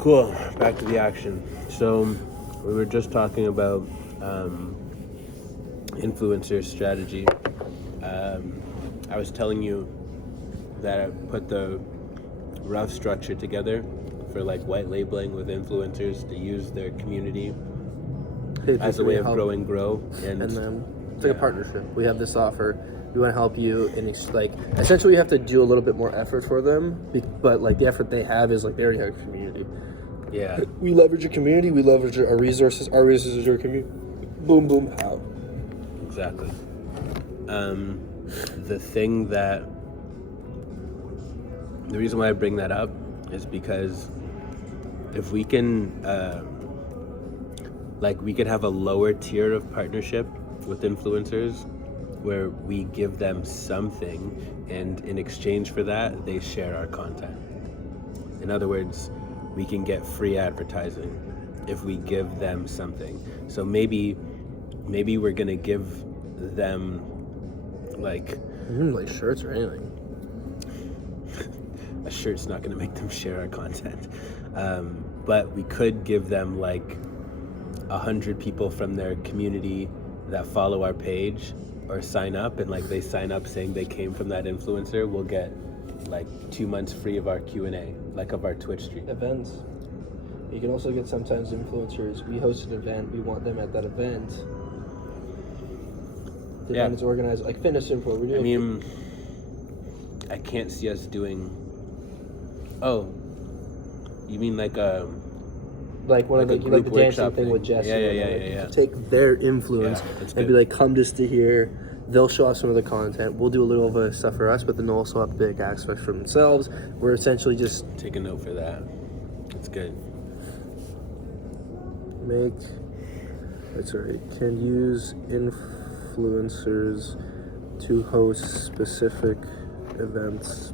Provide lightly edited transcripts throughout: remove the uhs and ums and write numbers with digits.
Cool. Back to the action. So we were just talking about influencer strategy. I was telling you that I put the rough structure together for like white labeling with influencers to use their community as a way of grow. And then it's like a partnership. We have this offer. We want to help you, and essentially we have to do a little bit more effort for them, but like the effort they have is like they already have a community. Yeah. We leverage your community. We leverage our resources. Our resources is your community. Boom, boom, pow. Exactly. The reason why I bring that up is because if we can, we could have a lower tier of partnership with influencers where we give them something, and in exchange for that, they share our content. In other words, we can get free advertising if we give them something. So maybe we're gonna give them like shirts or anything. A shirt's not gonna make them share our content, but we could give them like 100 people from their community that follow our page or sign up, and like they sign up saying they came from that influencer. We'll get like 2 months free of our Q&A, like of our Twitch stream. Events. You can also get sometimes influencers. We host an event. We want them at that event. The event is organized like fitness info. I can't see us doing. Oh, you mean like a. Like one like of the dancing thing with Jesse. Yeah. Take their influence and be like, come just to here. They'll show us some of the content. We'll do a little bit of stuff for us, but then they'll also have big aspects for themselves. We're essentially just take a note for that. That's good. Can use influencers to host specific events.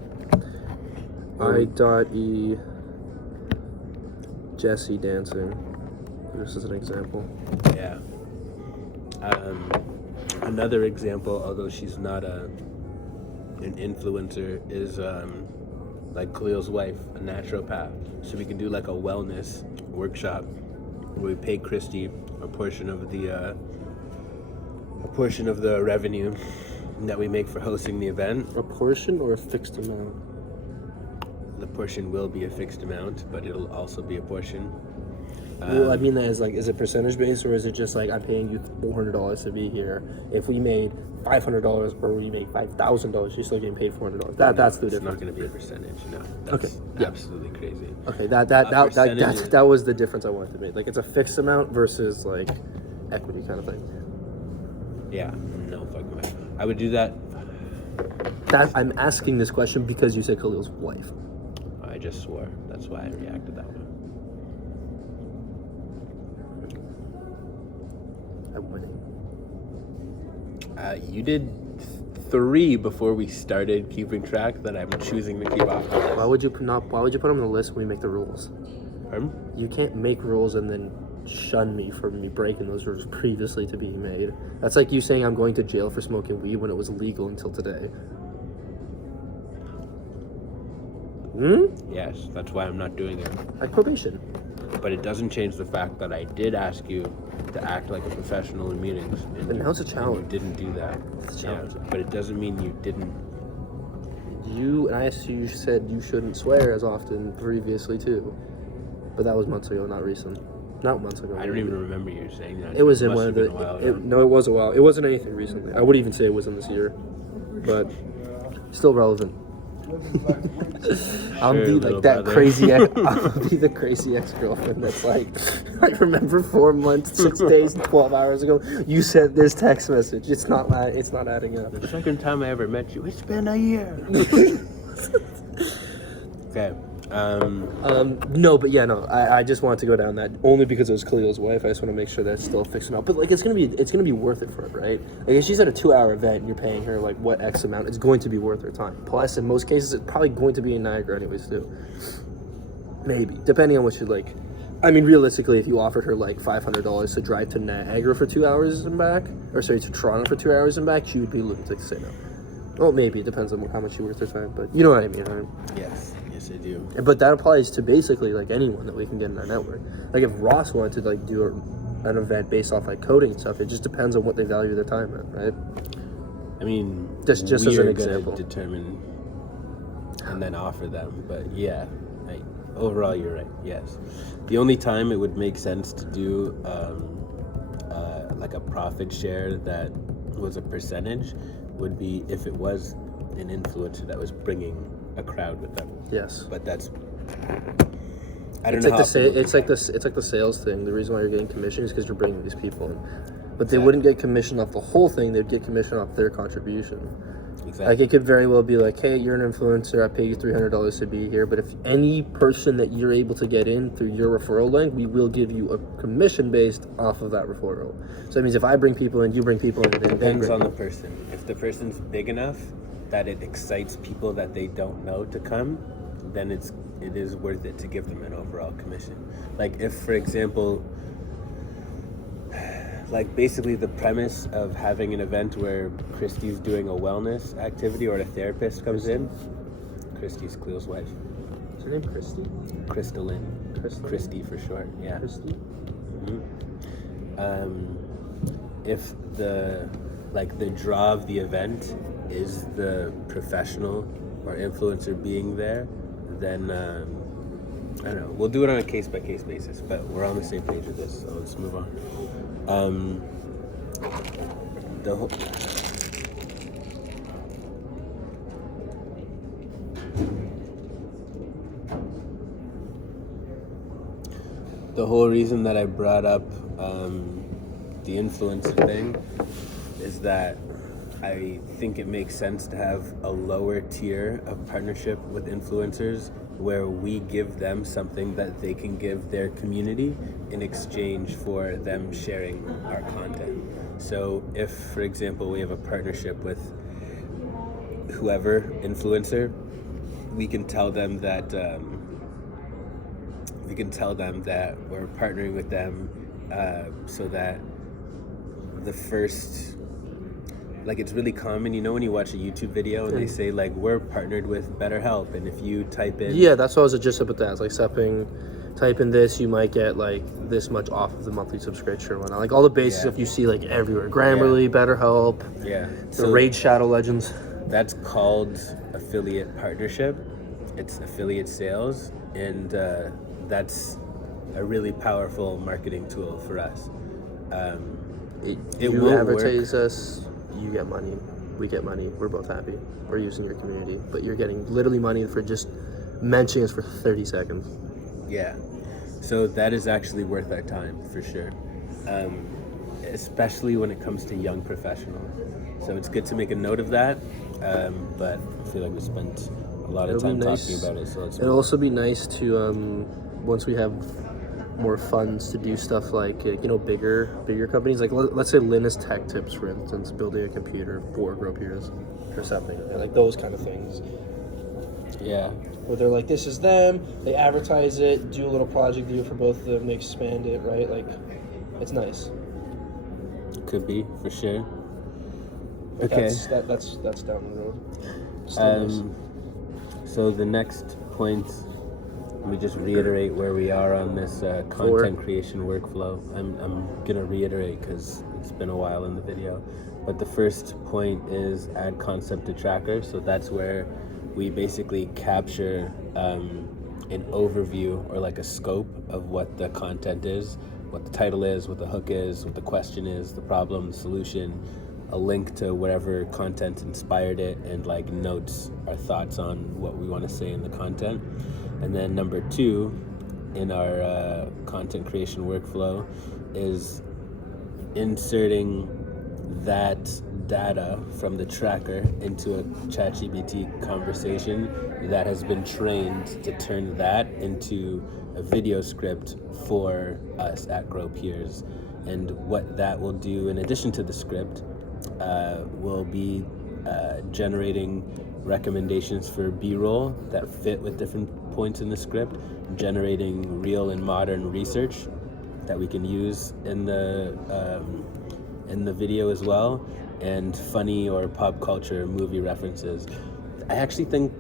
I.E. Jesse dancing. This is an example. Yeah. Another example, although she's not an influencer, is like Khalil's wife, a naturopath. So we can do like a wellness workshop where we pay Christy a portion of the revenue that we make for hosting the event. A portion or a fixed amount? The portion will be a fixed amount, but it'll also be a portion. Well, I mean that is it percentage based, or is it just like I'm paying you $400 to be here? If we made $500 or we made $5,000, you're still getting paid $400. That's the difference. It's not going to be a percentage. No. That's absolutely crazy. Okay, that was the difference I wanted to make. Like it's a fixed amount versus like equity kind of thing. Yeah. No fucking way. I would do that. I'm asking this question because you said Khalil's wife. I just swore. That's why I reacted that way. I'm winning. You did 3 before we started keeping track that I'm choosing to keep off the list. Why would you put them on the list when we make the rules? Pardon? You can't make rules and then shun me for me breaking those rules previously to being made. That's like you saying I'm going to jail for smoking weed when it was legal until today. Yes, that's why I'm not doing it. Like probation. But it doesn't change the fact that I did ask you to act like a professional in meetings. And now it's a challenge. You didn't do that. It's a challenge. Yeah, but it doesn't mean you didn't. I asked you said you shouldn't swear as often previously too. But that was months ago, not recent. Not months ago. I don't even remember you saying that. It was in one of the. No, it was a while. It wasn't anything recently. I wouldn't even say it was in this year, but still relevant. I'll be like that crazy. I'll be the crazy ex-girlfriend that's like, I remember 4 months, 6 days, 12 hours ago, you sent this text message. It's not adding up. The second time I ever met you, it's been a year. Okay. No, but yeah, no. I just wanted to go down that only because it was Khalil's wife. I just want to make sure that's still fixing up. But like, it's gonna be worth it for her, right? Like, if she's at a 2-hour event and you're paying her like what X amount, it's going to be worth her time. Plus, in most cases, it's probably going to be in Niagara anyways too. Maybe, depending on what you like. I mean, realistically, if you offered her like $500 to drive to Niagara for 2 hours and back, or sorry, to Toronto for 2 hours and back, she would be looking to say no. Well, maybe it depends on how much you worth her time, but you know what I mean, right? Yes. Yes, I do. But that applies to basically like anyone that we can get in our network. Like if Ross wanted to like do an event based off like coding and stuff, it just depends on what they value their time at, right? I mean, Just we as an are gonna example. determine and then offer them. But yeah, like, overall, you're right. Yes, the only time it would make sense to do like a profit share that was a percentage would be if it was an influencer that was bringing a crowd with them. Yes. But that's I don't It's know. like how it's like the sales thing. The reason why you're getting commission is because you're bringing these people in. But they Exactly. wouldn't get commission off the whole thing. They'd get commission off their contribution. Exactly. Like it could very well be like, hey, you're an influencer. I pay you $300 to be here. But if any person that you're able to get in through your referral link, we will give you a commission based off of that referral. So that means if I bring people in, you bring people in. It depends on the person. If the person's big enough that it excites people that they don't know to come, then it is worth it to give them an overall commission. Like if, for example, like basically the premise of having an event where Christy's doing a wellness activity or a therapist comes in. Christy's Cleo's wife. Is her name Christy? Crystalline. Christy for short. Yeah. Christy? If the draw of the event is the professional or influencer being there, then I don't know. We'll do it on a case-by-case basis, but we're on the same page with this, so let's move on. The whole reason that I brought up the influencer thing is that I think it makes sense to have a lower tier of partnership with influencers where we give them something that they can give their community in exchange for them sharing our content. So if, for example, we have a partnership with whoever influencer, we can tell them that we're partnering with them so that the first, like, it's really common, you know, when you watch a YouTube video and they say like, we're partnered with BetterHelp, and if you type in, yeah, that's what I was just about that. It's like type in this, you might get like this much off of the monthly subscription or whatnot. Like all the basic stuff you see like everywhere. Grammarly, BetterHelp, the Raid Shadow Legends. That's called affiliate partnership. It's affiliate sales, and that's a really powerful marketing tool for us. It you won't advertise work. us, you get money, we get money, we're both happy. We're using your community, but you're getting literally money for just mentioning us for 30 seconds. Yeah, so that is actually worth our time for sure, especially when it comes to young professionals. So it's good to make a note of that, but I feel like we spent a lot of time talking about it. So it'll also be nice to once we have more funds to do stuff like bigger companies, like let's say Linus Tech Tips, for instance, building a computer for Grow Peers or something, like those kind of things. Yeah, where they're like, this is them, they advertise it, do a little project deal for both of them, they expand it, right? Like, it's nice. Could be, for sure. But okay, that's down the road. So the next point, let me just reiterate where we are on this content creation workflow. I'm gonna reiterate because it's been a while in the video, but the first point is add concept to tracker. So that's where we basically capture an overview or like a scope of what the content is, what the title is, what the hook is, what the question is, the problem, the solution, a link to whatever content inspired it, and like notes or thoughts on what we want to say in the content. And then number 2 in our content creation workflow is inserting that data from the tracker into a ChatGPT conversation that has been trained to turn that into a video script for us at Grow Peers. And what that will do in addition to the script will be generating recommendations for B-roll that fit with different points in the script, generating real and modern research that we can use in the video as well, and funny or pop culture movie references. I actually think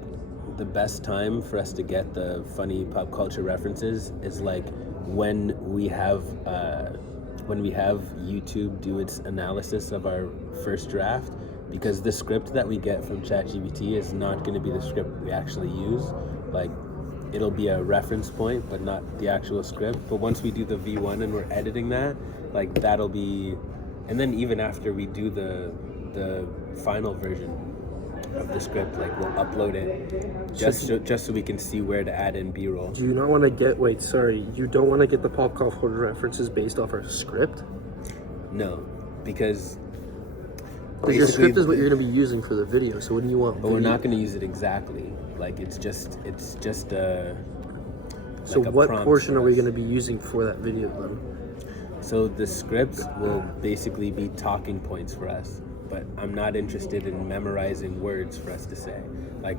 the best time for us to get the funny pop culture references is like when we have YouTube do its analysis of our first draft, because the script that we get from ChatGPT is not going to be the script we actually use. Like, it'll be a reference point, but not the actual script. But once we do the V1 and we're editing that, like that'll be, and then even after we do the final version of the script, like we'll upload it just so we can see where to add in B-roll. Do you not want to get, you don't want to get the pop culture references based off our script? No, because your script is what you're going to be using for the video, so what do you want? But we're not going to use it exactly. Like, it's just a... So like a what prompt portion for are we us. going to be using for that video then? So the script will basically be talking points for us, but I'm not interested in memorizing words for us to say. Like,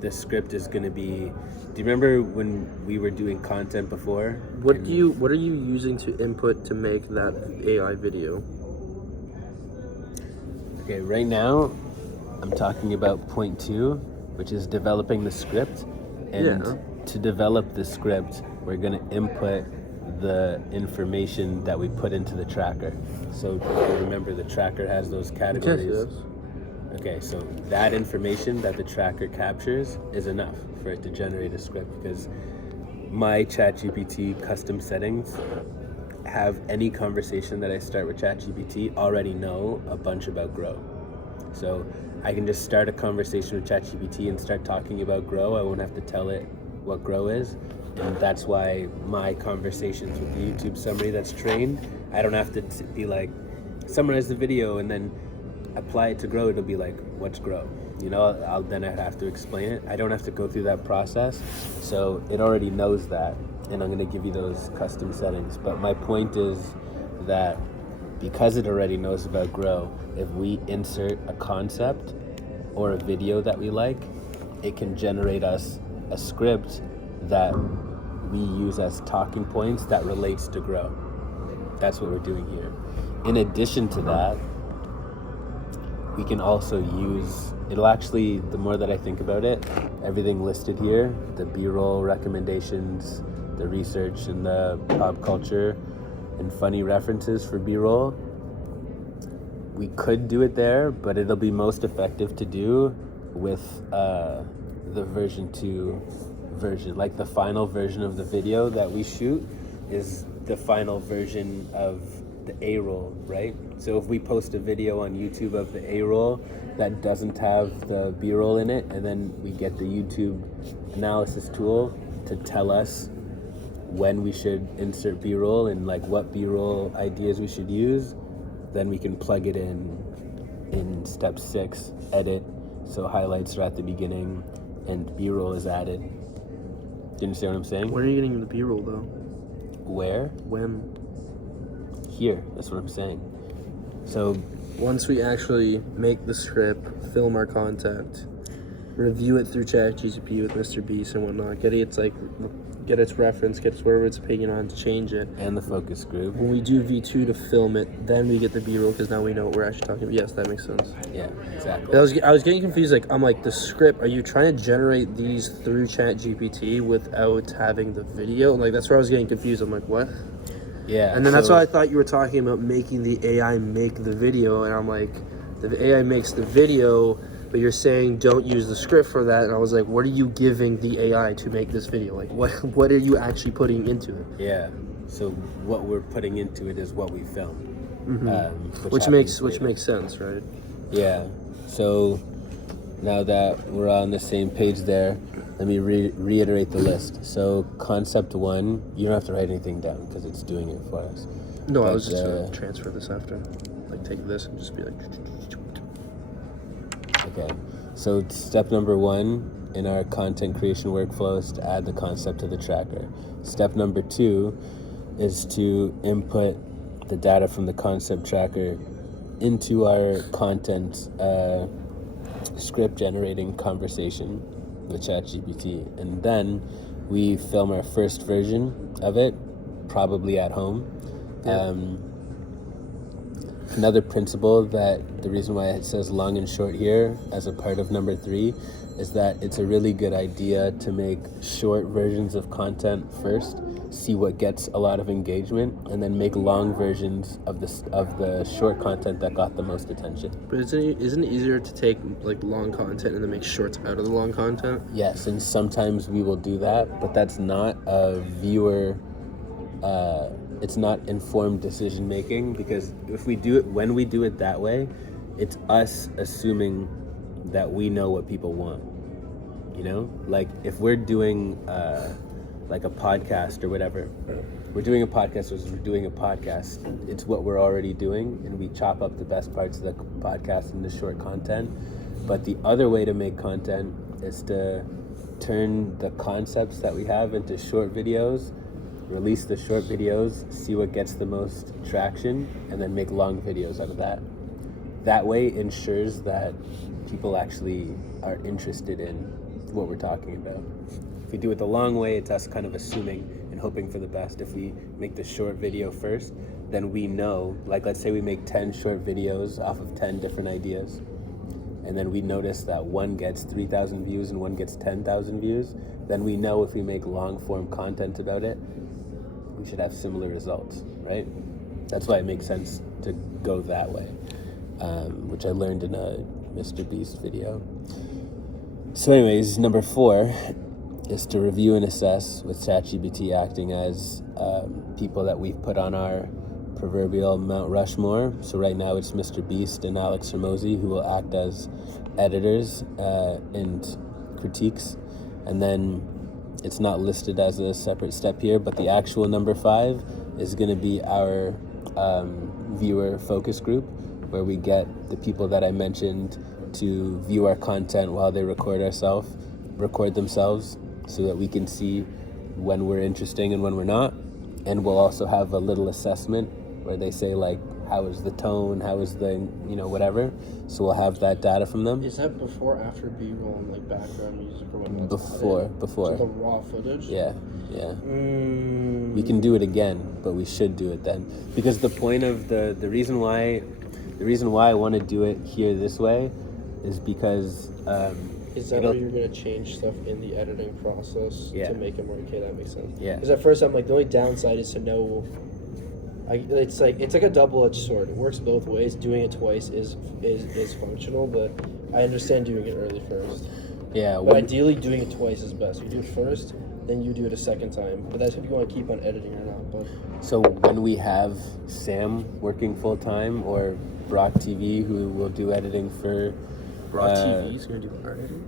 the script is going to be... Do you remember when we were doing content before? What are you using to input to make that AI video? Okay, right now I'm talking about point 2, which is developing the script. And to develop the script, we're going to input the information that we put into the tracker. So if you remember, the tracker has those categories. Yes. Okay, so that information that the tracker captures is enough for it to generate a script, because my ChatGPT custom settings have any conversation that I start with ChatGPT already know a bunch about Grow. So I can just start a conversation with ChatGPT and start talking about Grow. I won't have to tell it what Grow is. And that's why my conversations with the YouTube summary that's trained, I don't have to be like, summarize the video and then apply it to Grow. It'll be like, what's Grow? You know, I'd have to explain it. I don't have to go through that process. So it already knows that. And I'm going to give you those custom settings. But my point is that because it already knows about Grow, if we insert a concept or a video that we like, it can generate us a script that we use as talking points that relates to Grow. That's what we're doing here. In addition to that, we can also use, it'll actually, the more that I think about it, everything listed here, the B-roll recommendations, the research and the pop culture and funny references for B-roll, we could do it there, but it'll be most effective to do with the version 2 version. Like the final version of the video that we shoot is the final version of the A-roll, right? So if we post a video on YouTube of the A-roll that doesn't have the B-roll in it, and then we get the YouTube analysis tool to tell us when we should insert B-roll and like what B-roll ideas we should use, then we can plug it in step 6, edit, so highlights are at the beginning and B-roll is added. Do you understand what I'm saying? Where are you getting the B-roll though? Where? When? Here, that's what I'm saying. So once we actually make the script, film our content, review it through ChatGPT with Mr. Beast and whatnot, get its reference, get its whatever its opinion on to change it. And the focus group. When we do V2 to film it, then we get the B-roll because now we know what we're actually talking about. Yes, that makes sense. Yeah, exactly. I was getting confused. Like, I'm like, the script, are you trying to generate these through ChatGPT without having the video? Like, that's where I was getting confused. I'm like, what? Yeah. And then that's why I thought you were talking about making the AI make the video. And I'm like, the AI makes the video, but you're saying don't use the script for that. And I was like, what are you giving the AI to make this video? Like, what are you actually putting into it? Yeah. So what we're putting into it is what we filmed. Mm-hmm. Which makes sense, right? Yeah. So now that we're on the same page there, let me reiterate the list. So concept 1, you don't have to write anything down because it's doing it for us. No, but, I was just going to transfer this after. Like, take this and just be like... Okay. So step number 1 in our content creation workflow is to add the concept to the tracker. Step number 2 is to input the data from the concept tracker into our content script generating conversation with ChatGPT, and then we film our first version of it, probably at home. Yeah. Another principle that the reason why it says long and short here as a part of number 3 is that it's a really good idea to make short versions of content first, see what gets a lot of engagement, and then make long versions of the short content that got the most attention. But isn't it easier to take like long content and then make shorts out of the long content? Yes, and sometimes we will do that, but that's not a viewer. It's not informed decision making, because when we do it that way, it's us assuming that we know what people want. You know, like if we're doing like a podcast or whatever, we're doing a podcast. It's what we're already doing, and we chop up the best parts of the podcast into short content. But the other way to make content is to turn the concepts that we have into short videos, release the short videos, see what gets the most traction, and then make long videos out of that. That way ensures that people actually are interested in what we're talking about. If we do it the long way, it's us kind of assuming and hoping for the best. If we make the short video first, then we know, like let's say we make 10 short videos off of 10 different ideas, and then we notice that one gets 3,000 views and one gets 10,000 views, then we know if we make long form content about it, we should have similar results, right? That's why it makes sense to go that way, which I learned in a Mr. Beast video. So anyways, number 4 is to review and assess with ChatGPT acting as people that we've put on our proverbial Mount Rushmore. So right now it's Mr. Beast and Alex Hormozi, who will act as editors and critiques. And then it's not listed as a separate step here, but the actual number 5 is going to be our viewer focus group, where we get the people that I mentioned to view our content while they record themselves, so that we can see when we're interesting and when we're not. And we'll also have a little assessment where they say like, how is the tone, how is the, whatever. So we'll have that data from them. Is that before, after B-roll and like background music or whatnot? Before. So the raw footage? Yeah. We can do it again, but we should do it then. Because the point of the reason why I want to do it here this way is because is that where you're going to change stuff in the editing process to make it more okay? That makes sense. Yeah. Because at first I'm like, the only downside is to know. It's like a double-edged sword. It works both ways. Doing it twice is functional, but I understand doing it early first. Yeah. But ideally, doing it twice is best. You do it first, then you do it a second time. But that's if you want to keep on editing or not. But so when we have Sam working full time, or Brock TV, who will do editing for. Brock TV is going to do art editing?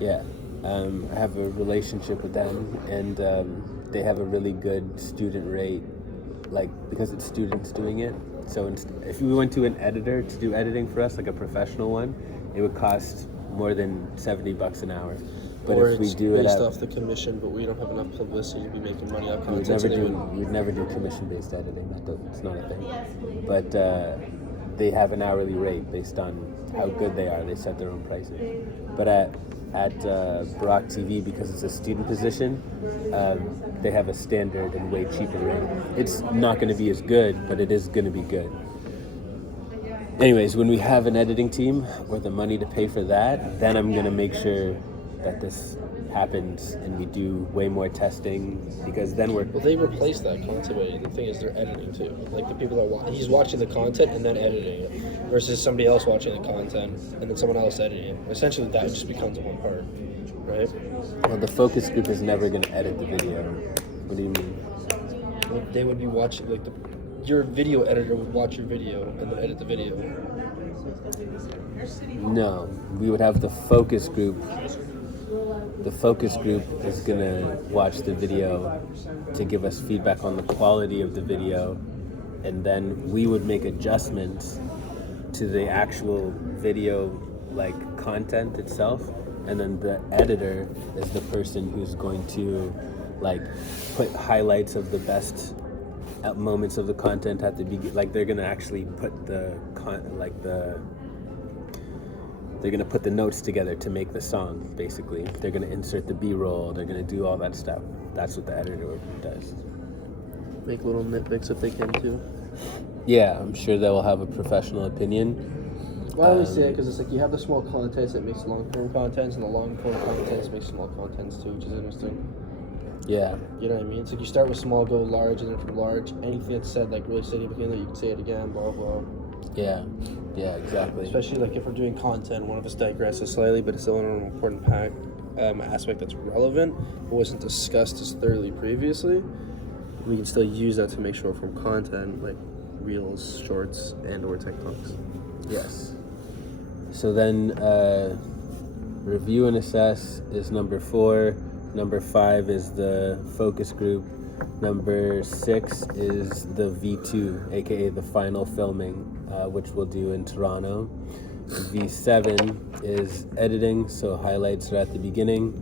Yeah. I have a relationship with them, and they have a really good student rate, like, because it's students doing it. So if we went to an editor to do editing for us, like a professional one, it would cost more than $70 an hour. But or if we do it based off the commission, but we don't have enough publicity to be making money off content. We'd never do commission-based editing. It's not a thing. But they have an hourly rate based on how good they are. They set their own prices. But at Brock TV, because it's a student position, they have a standard and way cheaper rate. It's not going to be as good, but it is going to be good. Anyways, when we have an editing team or the money to pay for that, then I'm going to make sure that this happens and we do way more testing, because then Well, they replace that content. The thing is, they're editing too. Like the people that he's watching the content and then editing it, versus somebody else watching the content and then someone else editing it. Essentially, that just becomes one part, right? Well, the focus group is never going to edit the video. What do you mean? Like, they would be watching, like your video editor would watch your video and then edit the video. No, we would have the focus group. The focus group is going to watch the video to give us feedback on the quality of the video, and then we would make adjustments to the actual video, like content itself, and then the editor is the person who's going to like put highlights of the best moments of the content at the beginning. Like they're going to actually put they're going to put the notes together to make the song, basically. They're going to insert the B-roll. They're going to do all that stuff. That's what the editor does. Make little nitpicks if they can, too. Yeah, I'm sure they will have a professional opinion. Why do we say it? Because it's like you have the small contents that makes long-form contents, and the long-form contents make small contents too, which is interesting. Yeah. You know what I mean? It's like you start with small, go large, and then from large, anything that's said like really steady beginning, you can say it again, blah blah. Yeah. Yeah. Exactly. Especially like if we're doing content, one of us digresses slightly, but it's still an important aspect that's relevant, but wasn't discussed as thoroughly previously. We can still use that to make short form content like reels, shorts, and or TikToks. Yes. So then, review and assess is number 4. Number 5 is the focus group. Number 6 is the V2, aka the final filming, which we'll do in Toronto. V7 is editing, so highlights are at the beginning,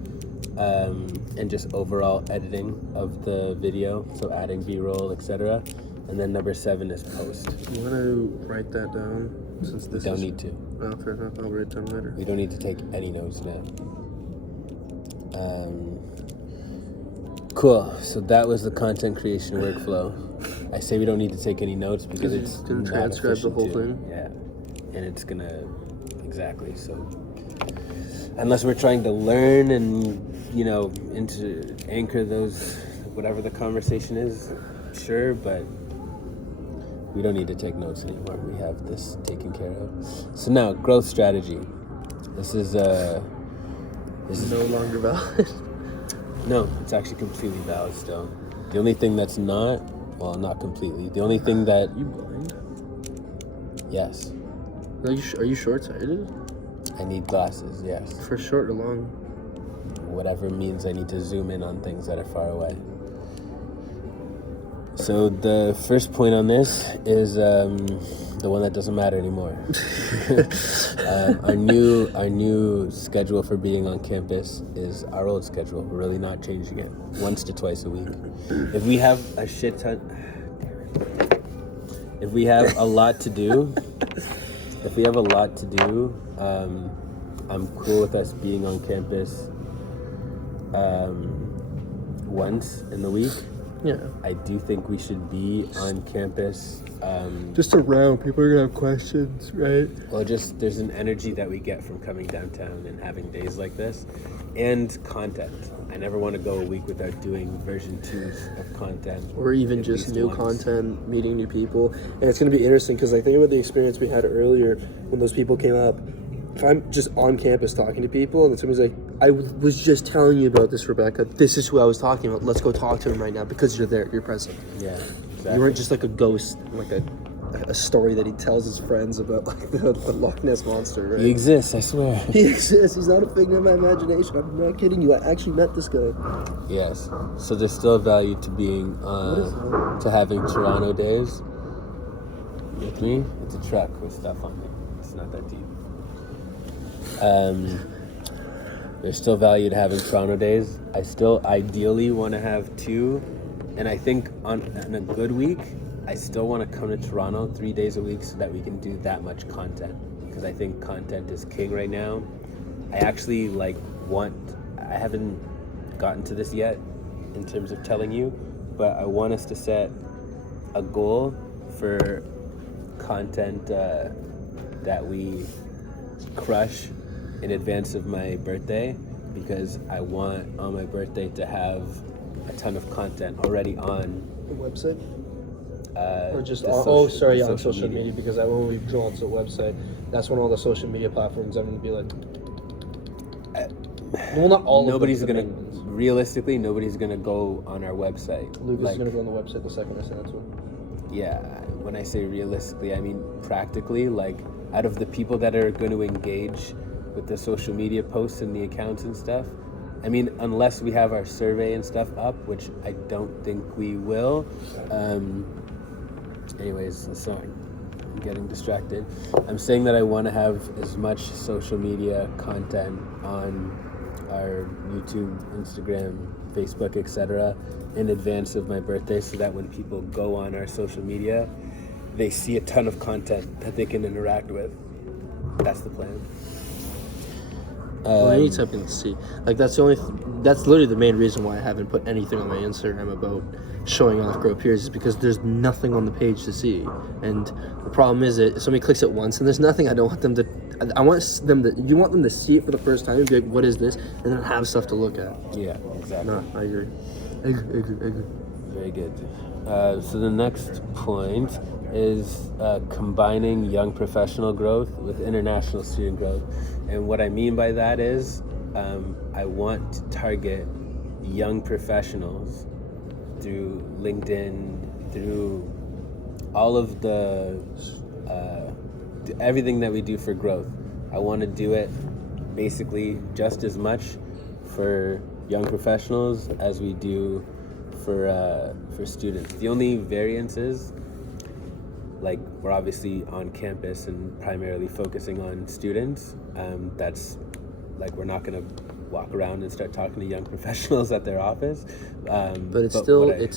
and just overall editing of the video, so adding B-roll, etc. And then number 7 is post. You want to write that down? Since this Don't need to. Oh, fair enough. I'll write it down later. We don't need to take any notes now. Cool. So that was the content creation workflow. I say we don't need to take any notes because it's gonna not transcribe the efficient whole to. thing. Yeah, and it's gonna exactly. So unless we're trying to learn and into anchor those whatever the conversation is, sure, but we don't need to take notes anymore. We have this taken care of. So now, growth strategy. This is no longer valid. No, it's actually completely valid still. The only thing that's not completely. The only thing that You blind? yes, Are you short-sighted? I need glasses. Yes, For short or long? whatever means I need to zoom in on things that are far away. So the first point on this is the one that doesn't matter anymore. Our new schedule for being on campus is our old schedule. We're really not changing it. Once to twice a week. If we have a shit ton, if we have a lot to do, I'm cool with us being on campus once in the week. Yeah. I do think we should be on campus. Just around. People are going to have questions, right? Well, just there's an energy that we get from coming downtown and having days like this, and content. I never want to go a week without doing version 2s of content. Or even at just least new once. content, meeting new people. And it's going to be interesting because I think about the experience we had earlier when those people came up. If I'm just on campus talking to people and somebody's like, I was just telling you about this, Rebecca. This is who I was talking about. Let's go talk to him right now because you're there. You're present. Yeah, exactly. You weren't just like a ghost, like a story that he tells his friends about, like the Loch Ness Monster, right? He exists, I swear. He exists. He's not a figment of my imagination. I'm not kidding you. I actually met this guy. Yes. So there's still value to being to having Toronto days. With me, it's a truck with stuff on it. It's not that deep. There's still value to having Toronto days. I still ideally want to have 2, and I think on a good week, I still want to come to Toronto 3 days a week so that we can do that much content, because I think content is king right now. I actually I haven't gotten to this yet in terms of telling you, but I want us to set a goal for content that we crush in advance of my birthday, because I want on my birthday to have a ton of content already on The website? Or just the on social social media, because I when we draw to the website, that's when all the social media platforms I'm gonna be like, well, not all. Nobody's of them, gonna but the main ones. realistically, nobody's gonna go on our website. Lucas is gonna go on the website the second I send it to him. Yeah, when I say realistically, I mean practically. Like, out of the people that are going to engage with the social media posts and the accounts and stuff, I mean, unless we have our survey and stuff up, which I don't think we will. Anyways, sorry, I'm getting distracted. I'm saying that I want to have as much social media content on our YouTube, Instagram, Facebook, etc. in advance of my birthday, so that when people go on our social media, they see a ton of content that they can interact with. That's the plan. Well, I need something to see. Like that's that's literally the main reason why I haven't put anything on my Instagram about showing off Grow Peers is because there's nothing on the page to see. And the problem is that if somebody clicks it once and there's nothing, I don't want them to. I want them to. You want them to see it for the first time and be like, "What is this?" and then have stuff to look at. Yeah, exactly. No, I agree. I agree. Very good. So the next point is combining young professional growth with international student growth. And what I mean by that is I want to target young professionals through LinkedIn, through all of the everything that we do for growth. I want to do it basically just as much for young professionals as we do for students. The only variance is, like, we're obviously on campus and primarily focusing on students. That's like, we're not going to walk around and start talking to young professionals at their office. But it's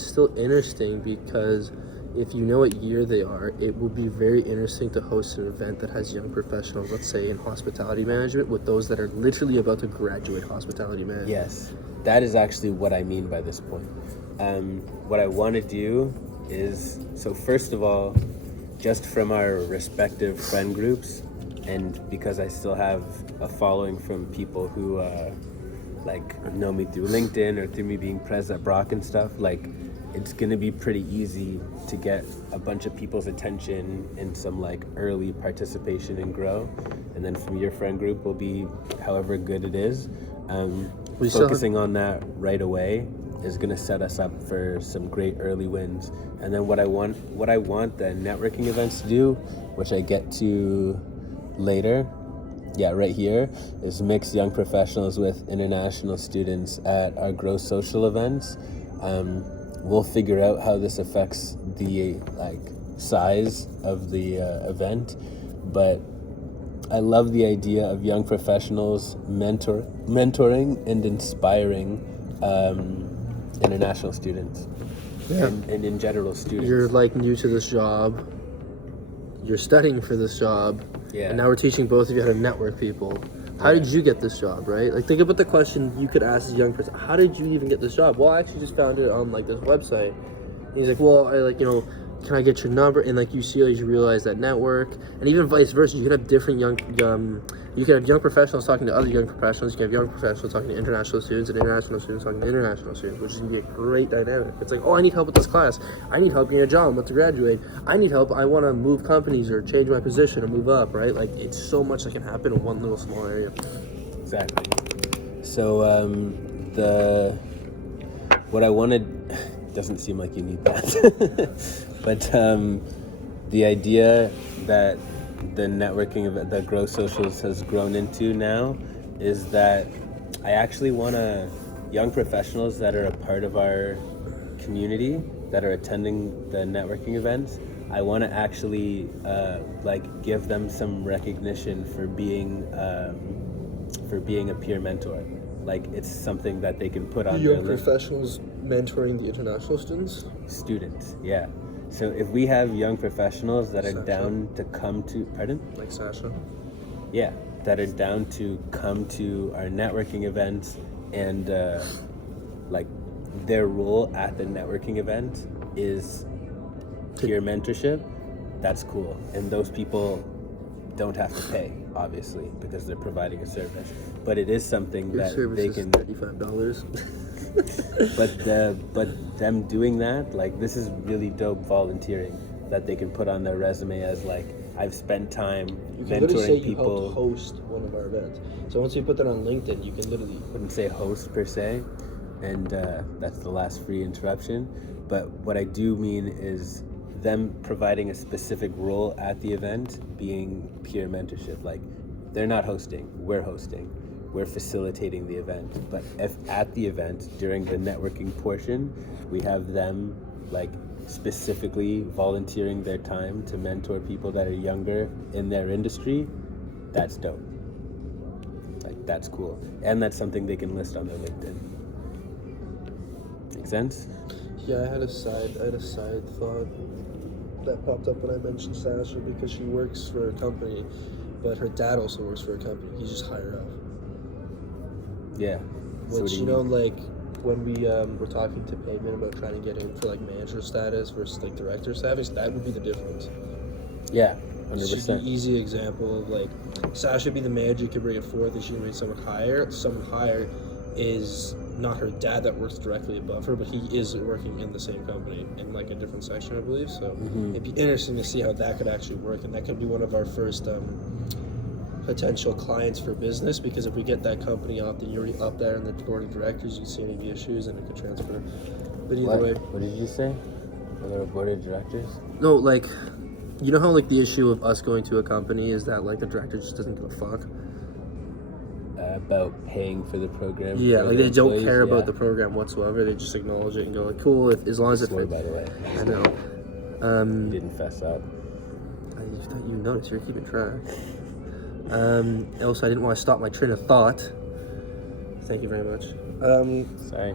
still interesting because if you know what year they are, it will be very interesting to host an event that has young professionals, let's say in hospitality management, with those that are literally about to graduate hospitality management. Yes, that is actually what I mean by this point. What I want to do is, so first of all, just from our respective friend groups, and because I still have a following from people who like know me through LinkedIn or through me being pres at Brock and stuff, like, it's going to be pretty easy to get a bunch of people's attention and some like early participation and grow. And then from your friend group will be however good it is. Focusing on that right away is going to set us up for some great early wins. And then what I want the networking events to do, which I get to later, right here, is mix young professionals with international students at our Grow Social events. We'll figure out how this affects the size of the event, but I love the idea of young professionals mentoring and inspiring international students, and in general students. You're like new to this job, you're studying for this job, and now we're teaching both of you how to network people. How did you get this job, right? Like, think about the question you could ask as a young person. How did you even get this job? Well, I actually just found it on, like, this website. And he's like, well, can I get your number? And, like, you realize that network. And even vice versa. You could have different you could have young professionals talking to other young professionals. You can have young professionals talking to international students and international students talking to international students, which is going to be a great dynamic. It's like, oh, I need help with this class. I need help getting a job. I'm about to graduate. I need help. I want to move companies or change my position or move up, right? Like, it's so much that can happen in one little small area. Exactly. So what I wanted, doesn't seem like you need that, but the idea that the networking of that Grow Socials has grown into now is that I actually want young professionals that are a part of our community that are attending the networking events. I want to actually give them some recognition for being a peer mentor. Like, it's something that they can put on young professionals mentoring the international students, yeah. So if we have young professionals that are down to come to, like Sasha, that are down to come to our networking events, and their role at the networking event is peer mentorship, that's cool. And those people don't have to pay, obviously, because they're providing a service. But it is something that they can. $35. But them doing that, like, this is really dope volunteering that they can put on their resume as, like, I've spent time mentoring people. You helped host one of our events. So once you put that on LinkedIn, you can literally. Wouldn't say host per se, and that's the last free interruption. But what I do mean is them providing a specific role at the event being peer mentorship. Like, they're not hosting, we're hosting. We're facilitating the event. But if at the event, during the networking portion, we have them, like, specifically volunteering their time to mentor people that are younger in their industry, that's dope. Like, that's cool. And that's something they can list on their LinkedIn. Make sense? Yeah, I had a side thought that popped up when I mentioned Sasha, because she works for a company, but her dad also works for a company. He's just higher up. Yeah. So what Which, do you know, mean? like when we were talking to Payman about trying to get him for like manager status versus like director status, that would be the difference. Yeah, She'd be 100%. easy example of like Sasha be the manager, you could bring it forth, and she can bring someone higher. Someone higher is not her dad that works directly above her, but he is working in the same company in like a different section, I believe. So it'd be interesting to see how that could actually work, and that could be one of our first potential clients for business, because if we get that company up, then you're up there in the board of directors, you see any issues, and it could transfer. But either way, What did you say? Another board of directors? no, like, you know how like the issue of us going to a company is that like the director just doesn't give a fuck. About paying for the program. Yeah, for like the they don't employees, care yeah. about the program whatsoever. They just acknowledge it and go like, cool, as long as it Slow, fits. by the way. I know. You didn't fess up. I thought you noticed. You're keeping track. Also, I didn't want to stop my train of thought. Thank you very much. Sorry.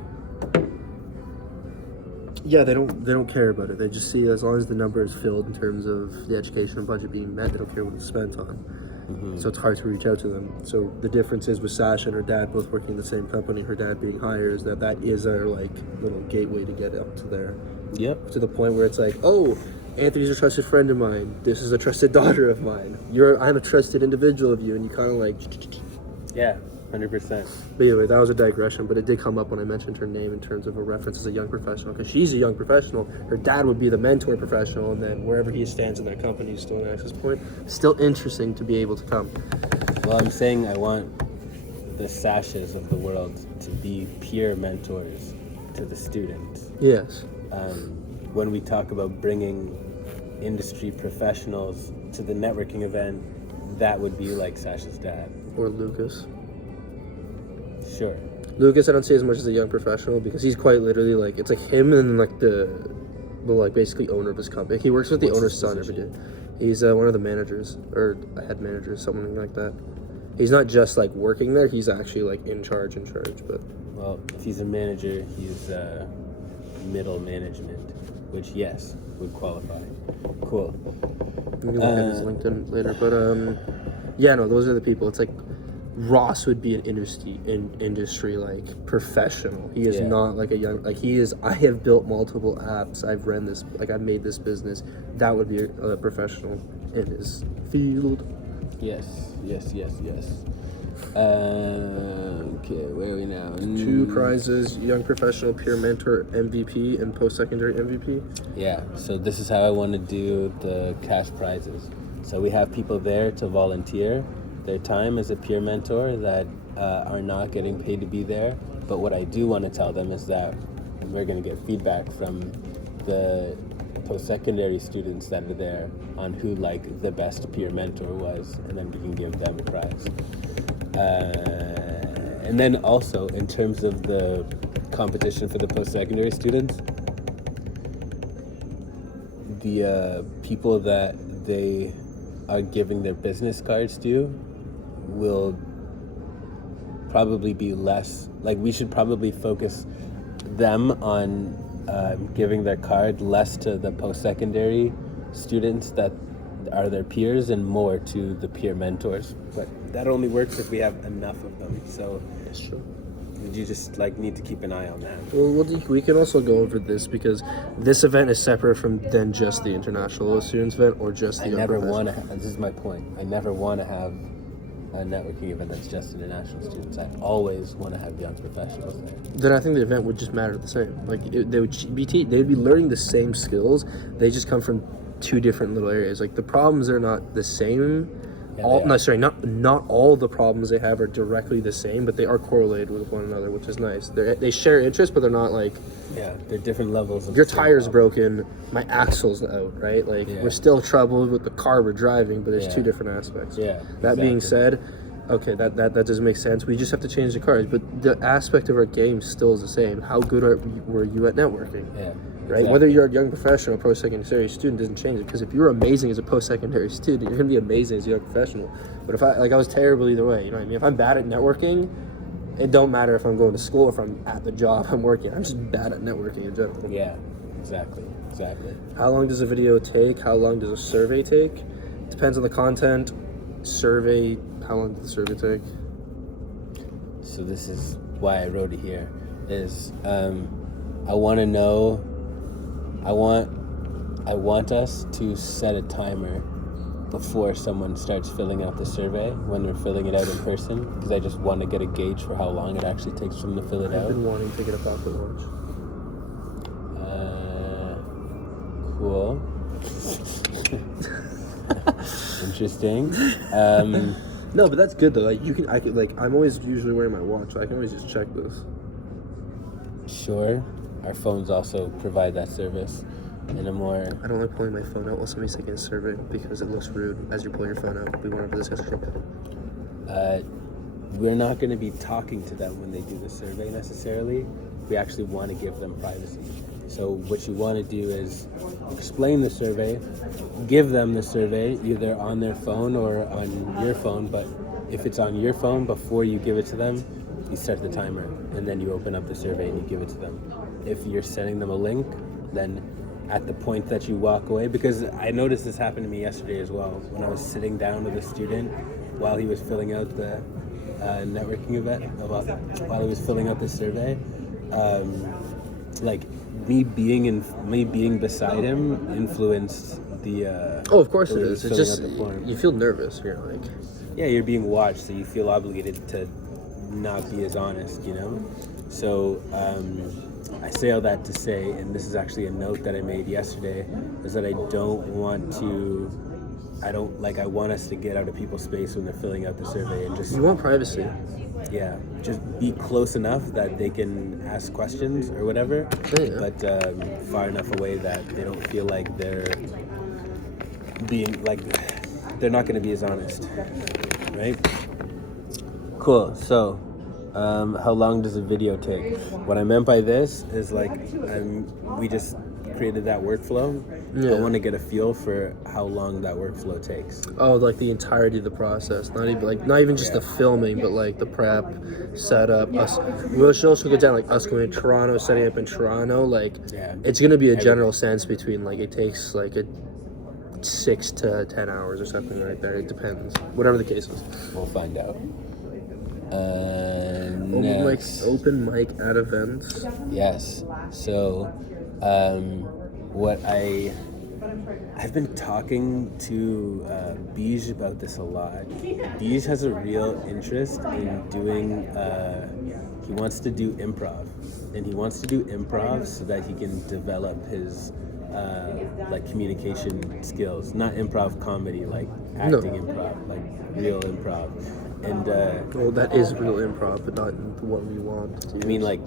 Yeah, they don't care about it. They just see as long as the number is filled in terms of the education budget being met, they don't care what it's spent on. So it's hard to reach out to them. So the difference is with Sasha and her dad both working in the same company, her dad being higher, is that is our like little gateway to get up to there. Yep. To the point where it's like, oh, Anthony's a trusted friend of mine. This is a trusted daughter of mine. I'm a trusted individual of you, and you kind of like. Yeah, 100%. But anyway, that was a digression, but it did come up when I mentioned her name in terms of a reference as a young professional, because she's a young professional. Her dad would be the mentor professional, and then wherever he stands in that company, he's still an access point. Still interesting to be able to come. Well, I'm saying I want the Sashas of the world to be peer mentors to the students. Yes. When we talk about bringing industry professionals to the networking event, that would be like Sasha's dad. Or Lucas. Sure. Lucas, I don't see as much as a young professional, because he's quite literally like, it's like him and like the like basically owner of his company. He works with the What's owner's his son every day. position? He's one of the managers, or a head manager, something like that. He's not just like working there, he's actually like in charge, but Well, if he's a manager, he's middle management, which, yes, would qualify. Cool. we can look at his LinkedIn later. But yeah, no, those are the people. It's like Ross would be an industry like professional. He is Yeah. not like a young, like he is. I have built multiple apps. I've run this, like I've made this business. That would be a professional in his field. Yes. Okay, where are we now? 2 prizes: young professional, peer mentor MVP, and post-secondary MVP. Yeah, so this is how I want to do the cash prizes. So we have people there to volunteer their time as a peer mentor that are not getting paid to be there. But what I do want to tell them is that we're going to get feedback from the post-secondary students that are there on who like the best peer mentor was, and then we can give them a prize. And then also in terms of the competition for the post-secondary students, the people that they are giving their business cards to will probably be less, like we should probably focus them on giving their card less to the post-secondary students that are their peers and more to the peer mentors. But that only works if we have enough of them. So That's true. you just like need to keep an eye on that. Well, we can also go over this, because this event is separate from then just the international students event or just the I young never professional. want to. This is my point. I never want to have a networking event that's just international students. I always want to have young professionals there. Then I think the event would just matter the same. Like they would be learning the same skills. They just come from 2 different little areas. Like the problems are not the same. Yeah, Not all the problems they have are directly the same, but they are correlated with one another, which is nice. They share interests, but they're not like, Yeah, they're different levels of your the same tire's problem. broken, my axle's out, right? Like Yeah. we're still troubled with the car we're driving, but there's Yeah. 2 different aspects. Yeah, That being exactly. said, okay, that doesn't make sense. We just have to change the cars, but the aspect of our game still is the same. How good were you at networking? Yeah. Right? exactly. Whether you're a young professional or post-secondary student doesn't change it, because if you're amazing as a post-secondary student, you're going to be amazing as a young professional. But if I was terrible either way, you know what I mean? If I'm bad at networking, it don't matter if I'm going to school or if I'm at the job I'm working. I'm just bad at networking in general. Yeah, exactly. How long does a video take? How long does a survey take? Depends on the content. Survey, how long does the survey take? so this is why I wrote it here, is I want to know, I want us to set a timer before someone starts filling out the survey when they're filling it out in person, because I just want to get a gauge for how long it actually takes for them to fill it out. I've been wanting to get a pocket watch. Cool. Interesting. No, but that's good though. Like I could like I'm always usually wearing my watch, so I can always just check this. Sure. Our phones also provide that service in a more... I don't like pulling my phone out while somebody's taking a survey because it looks rude as you're pulling your phone out. We went over this yesterday. We're not going to be talking to them when they do the survey necessarily. We actually want to give them privacy. So what you want to do is explain the survey, give them the survey either on their phone or on your phone, but if it's on your phone, before you give it to them, you set the timer and then you open up the survey and you give it to them. If you're sending them a link, then at the point that you walk away, because I noticed this happened to me yesterday as well, when I was sitting down with a student while he was filling out the networking event, while he was filling out the survey, like me being beside him influenced the oh, of course it is. It's just form. you feel nervous. You're like, yeah, you're being watched, so you feel obligated to not be as honest, you know. So I say all that to say, and this is actually a note that I made yesterday, is that I want us to get out of people's space when they're filling out the survey and just... You want privacy. Yeah, just be close enough that they can ask questions or whatever, Yeah. but far enough away that they don't feel like they're being, like, they're not going to be as honest, right? Cool, so... how long does a video take? What I meant by this is like we just created that workflow. Yeah. I want to get a feel for how long that workflow takes. Oh, like the entirety of the process, not even just the filming, but like the prep, setup. We'll also go down like us going to Toronto, setting up in Toronto. Like, Yeah. it's gonna be a general sense between like it takes like 6 to 10 hours or something right there. It depends, whatever the case is. We'll find out. Open mic at events. Yes. So, what I've been talking to Bij about this a lot. Bij has a real interest in doing. He wants to do improv, and he wants to do improv so that he can develop his like communication skills. Not improv comedy, like acting improv, like real improv. And Well, that is real improv, but not what we want. I mean, like,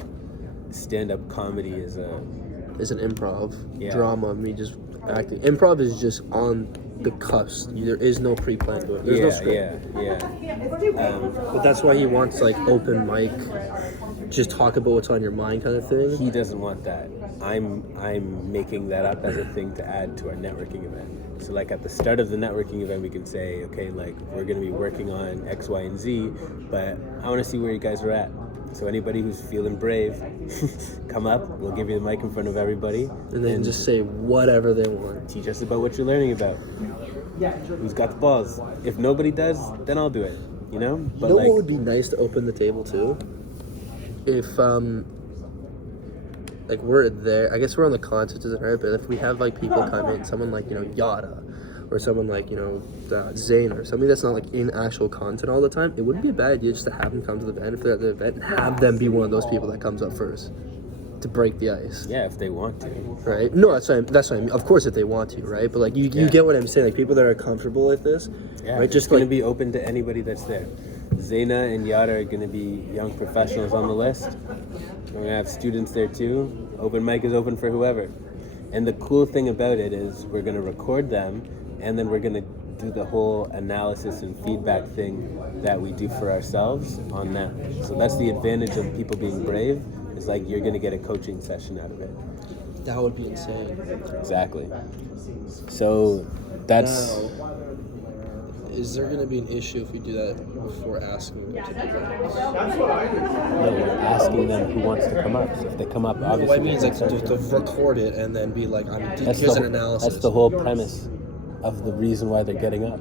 stand-up comedy is an improv Yeah. drama. Me just acting. Improv is just on the cusp. There is no pre-plan to it. There's no script. yeah. But that's why he wants like open mic, just talk about what's on your mind kind of thing. He doesn't want that. I'm making that up as a thing to add to our networking event. So like at the start of the networking event, we can say, okay, like we're going to be working on X, Y, and Z, but I want to see where you guys are at. So anybody who's feeling brave, come up. We'll give you the mic in front of everybody. And then just say whatever they want. Teach us about what you're learning about. Who's got the balls? If nobody does, then I'll do it. You know? But You know what would be nice to open the table too? If like we're there, I guess we're on the concerts, right? But if we have like people come in, someone like Yada, or someone like Zayn, or something that's not like in actual content all the time, it wouldn't be a bad idea just to have them come to the event for the event and have them be one of those people that comes up first to break the ice. Yeah, if they want to. Right? No, that's what I mean. Of course, if they want to, right? But like you get what I'm saying. Like people that are comfortable with this, Yeah, right? it's Just going to like be open to anybody that's there. Zaina and Yada are going to be young professionals on the list. We're going to have students there too. Open mic is open for whoever. And the cool thing about it is we're going to record them, and then we're going to do the whole analysis and feedback thing that we do for ourselves on them. So that's the advantage of people being brave, is like you're going to get a coaching session out of it. that would be insane. Exactly. So that's... Now, is there going to be an issue if we do that before asking them to do that? No, we're asking them who wants to come up. So if they come up, obviously... What I mean is like to record it and then be like, here's an analysis. That's the whole premise of the reason why they're getting up.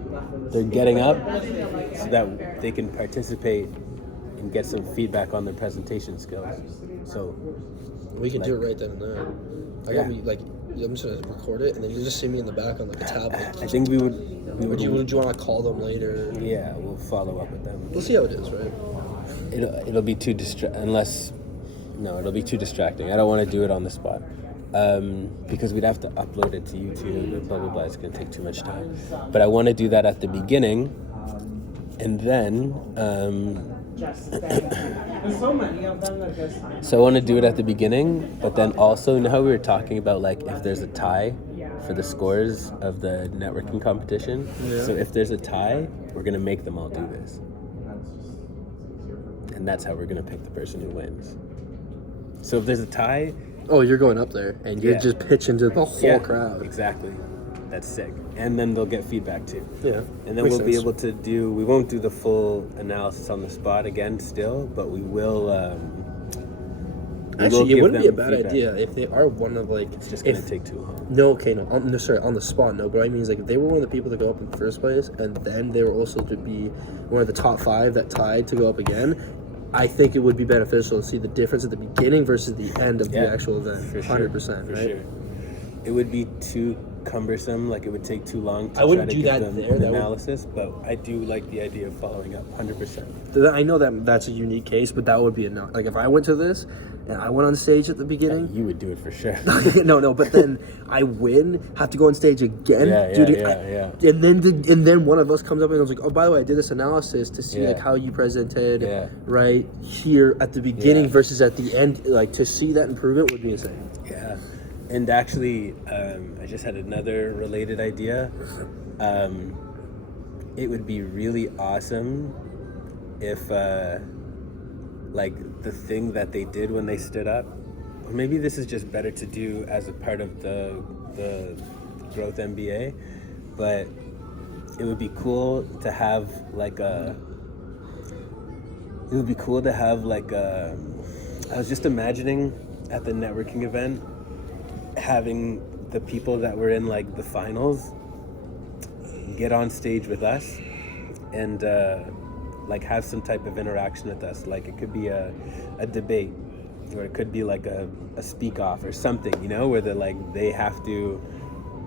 They're getting up so that they can participate and get some feedback on their presentation skills. So We can do Like- it right then and there. Yeah. I'm just gonna record it, and then you just see me in the back on like a tablet. I think we would Would you want to call them later? yeah, we'll follow up with them. We'll see how it is, right? It'll be too it'll be too distracting. I don't want to do it on the spot. Because we'd have to upload it to YouTube and blah blah blah. It's gonna take too much time. But I want to do that at the beginning, and then There's so many of them that this time. so I want to do it at the beginning. But then also, now we were talking about like if there's a tie for the scores of the networking competition. Yeah. So if there's a tie, we're gonna make them all do this, and that's how we're gonna pick the person who wins. So if there's a tie. Oh, you're going up there, and you're Yeah. just pitching to the whole crowd. Exactly. That's sick. And then they'll get feedback too. Yeah. And then Makes we'll be sense. able to we won't do the full analysis on the spot again still, but we will. Actually, it give wouldn't be a them bad feedback. idea if they are one of like. It's just going to take too long. No, okay, no. No, sorry, on the spot, no. But I mean, is like if they were one of the people to go up in the first place, and then they were also to be one of the top 5 that tied to go up again, I think it would be beneficial to see the difference at the beginning versus the end of the actual event. For sure. 100%, For right? sure. It would be too cumbersome, like it would take too long to I wouldn't try to do give that them there, an that would- analysis, but I do like the idea of following up 100%. I know that that's a unique case, but that would be enough. Like if I went to this and I went on stage at the beginning. You would do it for sure. no, but then I win, have to go on stage again, Yeah, dude. yeah. And then one of us comes up and was like, "Oh, by the way, I did this analysis to see Yeah. like how you presented, Yeah. right here at the beginning Yeah. versus at the end. Like to see that improvement would be insane." Yeah, and actually, I just had another related idea. It would be really awesome if, like, the thing that they did when they stood up, or maybe this is just better to do as a part of the Growth MBA, but it would be cool to have like a. It would be cool to have like a. I was just imagining at the networking event having the people that were in like the finals get on stage with us and like have some type of interaction with us. Like it could be a debate, or it could be like a speak off or something, you know, where they have to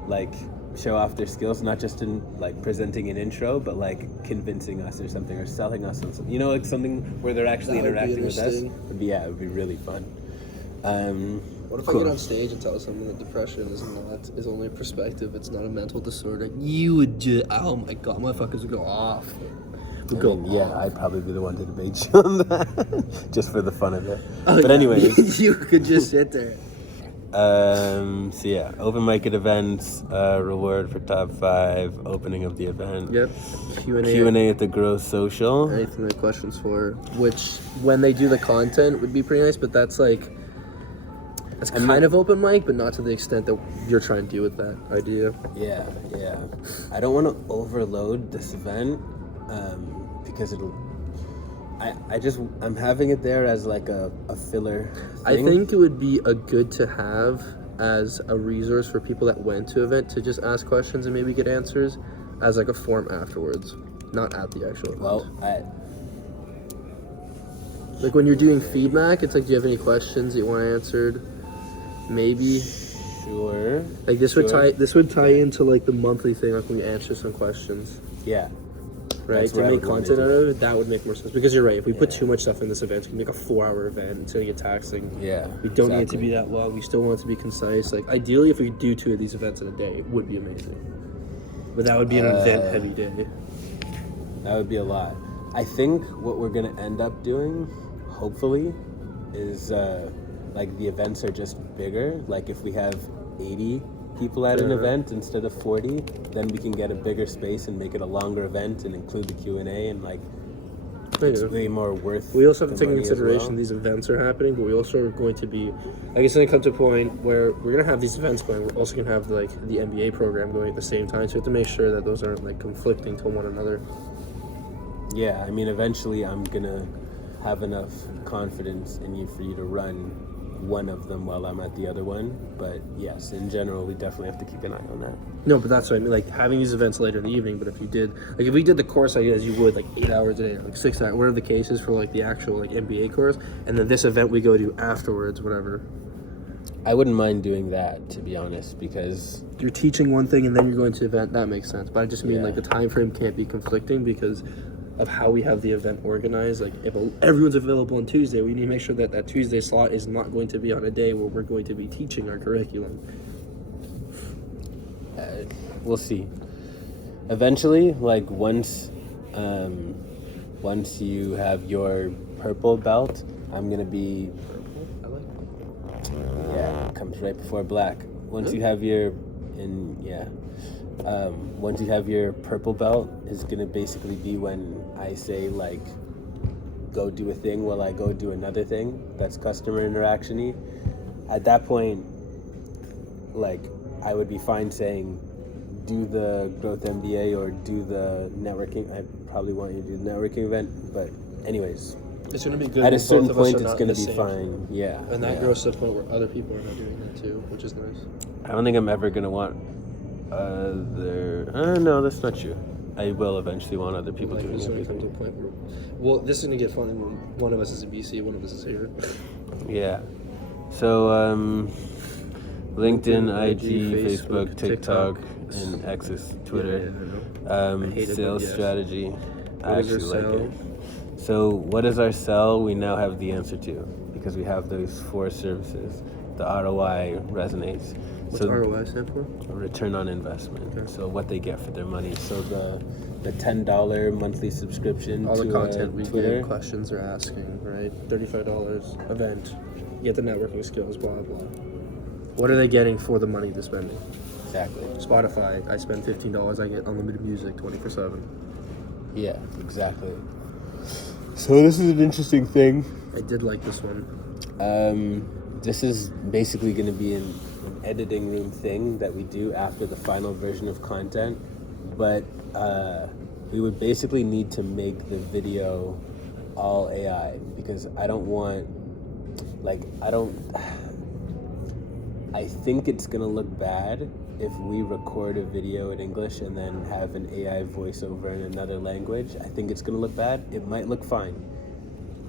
like show off their skills, not just in like presenting an intro, but like convincing us or something, or selling us on something, you know, like something where they're actually That would be interacting with us. interesting. It would be really fun. What if Cool. I get on stage and tell someone that depression is only a perspective? It's not a mental disorder. You would just, oh my god, motherfuckers would go off. Would go Yeah, off. I'd probably be the one to debate you on that, just for the fun of it. Oh, But yeah. anyways, you could just sit there. so yeah, open mic at events, reward for top 5, opening of the event. Yep. Q&A. Q&A at the Grow Social. Anything they have questions for, which when they do the content would be pretty nice, but that's like that's I'm kind not- of open mic, but not to the extent that you're trying to do with that idea. Yeah. I don't want to overload this event because I'm having it there as like a filler thing. I think it would be a good to have as a resource for people that went to event to just ask questions and maybe get answers as like a form afterwards, not at the actual event. Well, Like when you're doing feedback, it's like, do you have any questions that you want answered? Maybe. sure. Like this Sure. would tie into like the monthly thing, like when we answer some questions, Yeah. right? That's To what I make would wanna content do. out of it, that would make more sense. Because you're right, if we put Yeah. too much stuff in this event, it's gonna be like a 4-hour event. It's gonna get taxing. Yeah. We don't need it to exactly. be that long. We still want it to be concise. Like ideally, if we could do 2 of these events in a day, it would be amazing. But that would be an event-heavy day. That would be a lot. I think what we're gonna end up doing, hopefully, is like the events are just bigger. Like if we have 80 people at an Uh-huh. event instead of 40, then we can get a bigger space and make it a longer event and include the Q&A, and like it's Yeah. way more worth. We also have to the take into money as consideration well. these events are happening, but we also are going to be, I guess, going to come to a point where we're going to have these events going. We're also going to have like the MBA program going at the same time, so we have to make sure that those aren't like conflicting to one another. Yeah, I mean, eventually I'm gonna have enough confidence in you for you to run one of them while I'm at the other one. But yes, in general, we definitely have to keep an eye on that. No, but that's what I mean. Like having these events later in the evening. But if you did, like if we did the course, like as you would, like 8 hours a day, like 6 hours, whatever the case is for like the actual like MBA course, and then this event we go to afterwards, whatever. I wouldn't mind doing that, to be honest, because You're teaching one thing and then you're going to the event. That makes sense. But I just mean Yeah. like the time frame can't be conflicting because of how we have the event organized. Like if everyone's available on Tuesday, we need to make sure that that Tuesday slot is not going to be on a day where we're going to be teaching our curriculum. we'll see. Eventually, like once you have your purple belt, I'm gonna be I like yeah, it comes right before black. Once you have your once you have your purple belt is gonna basically be when I say like go do a thing while I go do another thing that's customer interaction-y. At that point, like I would be fine saying do the growth MBA or do the networking. I probably want you to do the networking event, but anyways, It's going to be good. at a when certain both of us point are it's not going to in the be same- fine. Yeah. And that yeah. grows to the point where other people are not doing that too, which is nice. I don't think I'm ever going to want other... no, that's not true. I will eventually want other people Like, doing it's going to come everything. to a point where, well, this is going to get fun when one of us is in BC, one of us is here. Yeah. So, LinkedIn, IG, Facebook, TikTok, and X's, Twitter. I hate it, Sales but yes. strategy. I What is actually our like sell? it. So, what is our sell? We now have the answer to because we have those 4 services. The ROI resonates. What's ROI stand for? Return on investment. Okay. So what they get for their money. So the $10 monthly subscription All to the content we Twitter. give, questions are asking, right? $35 event, get the networking skills, blah, blah. What are they getting for the money they're spending? Exactly. Spotify, I spend $15, I get unlimited music 24/7. Yeah, exactly. So this is an interesting thing. I did like this one. This is basically going to be an editing room thing that we do after the final version of content, but we would basically need to make the video all AI because I think it's going to look bad if we record a video in English and then have an AI voiceover in another language. I think it's going to look bad. It might look fine.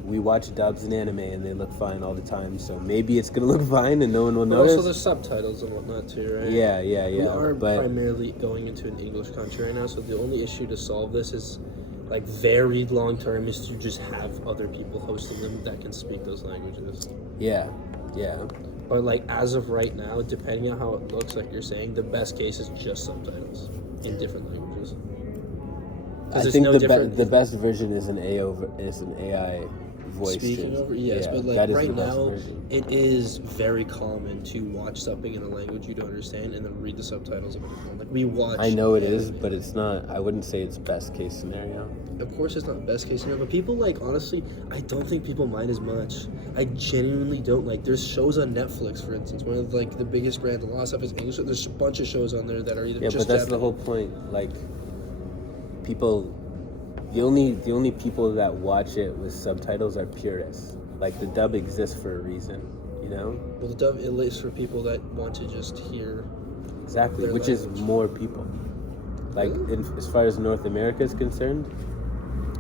We watch dubs in anime and they look fine all the time, so maybe it's gonna look fine and no one will But notice. also there's subtitles and whatnot too, right? Yeah, We are but primarily going into an English country right now, so the only issue to solve this is, like, very long term, is to just have other people hosting them that can speak those languages. yeah. But, like, as of right now, depending on how it looks, like you're saying, the best case is just subtitles in different languages. 'Cause I it's think no the different- best version is an AI voice. Speaking over, yes, Yeah, but that like is right the best now, version. it is very common to watch something in a language you don't understand and then read the subtitles of it. Like we watch. I know it is, anime. but it's not. I wouldn't say it's best case scenario. Of course, it's not best case scenario, but people like honestly, I don't think people mind as much. I genuinely don't. Like, there's shows on Netflix, for instance, one of like the biggest brands. A lot of stuff is English. There's a bunch of shows on there that are either Yeah, just but that's the Japanese. whole point. Like, people, the only people that watch it with subtitles are purists. Like, the dub exists for a reason, you know? Well, the dub it is for people that want to just hear. Exactly, Their which language. is more people. Like, as far as North America is concerned,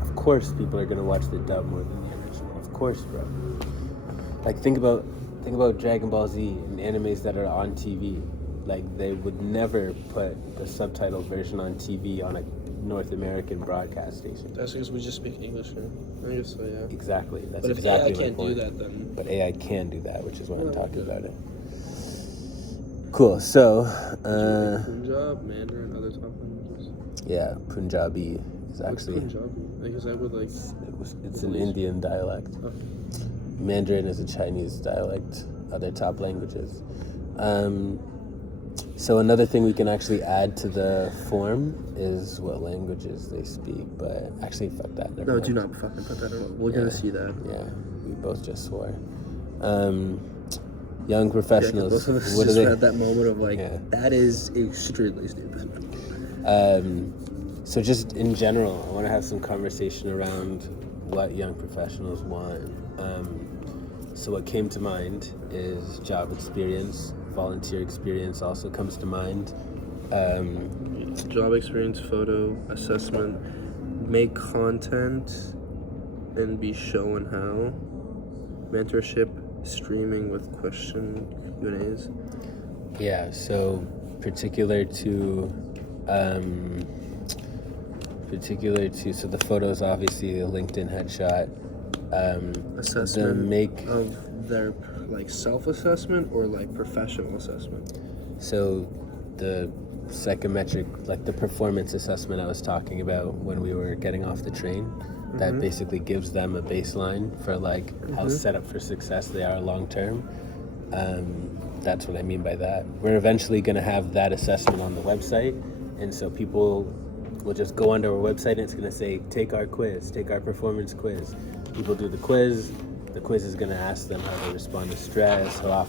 of course people are gonna watch the dub more than the original. Of course, bro. Like, think about Dragon Ball Z and animes that are on TV. Like, they would never put the subtitle version on TV on a North American broadcast station. That's because we just speak English here. I guess so, yeah. Exactly. That's But if exactly AI my can't do point. that, then But AI can do that, which is why I'm Yeah, talking okay. about it. Cool. So, Punjab, Mandarin, other top languages. yeah, Punjabi is What's actually Punjabi? Like, is that with like? it's an Indian dialect. Okay. Mandarin is a Chinese dialect. Other top languages. So another thing we can actually add to the form is what languages they speak. But actually, fuck that. Never No, mind. do not fucking put that in. We're Yeah. gonna see that. Yeah, we both just swore. Young Yeah, 'cause professionals. both of us what do just they? had that moment of like, Yeah. that is extremely stupid. So just in general, I want to have some conversation around what young professionals want. So what came to mind is job experience, volunteer experience also comes to mind. Job experience, photo, assessment, make content, and be shown how. Mentorship, streaming with question Q&As. Yeah, so particular to so the photos, obviously a LinkedIn headshot. Assessment of their like self-assessment or like professional assessment. So the psychometric, like the performance assessment I was talking about when we were getting off the train, that basically gives them a baseline for like how set up for success they are long term. That's what I mean by that. We're eventually going to have that assessment on the website, and so people will just go onto our website and it's going to say, take our quiz, take our performance quiz. People do the quiz is going to ask them how they respond to stress, how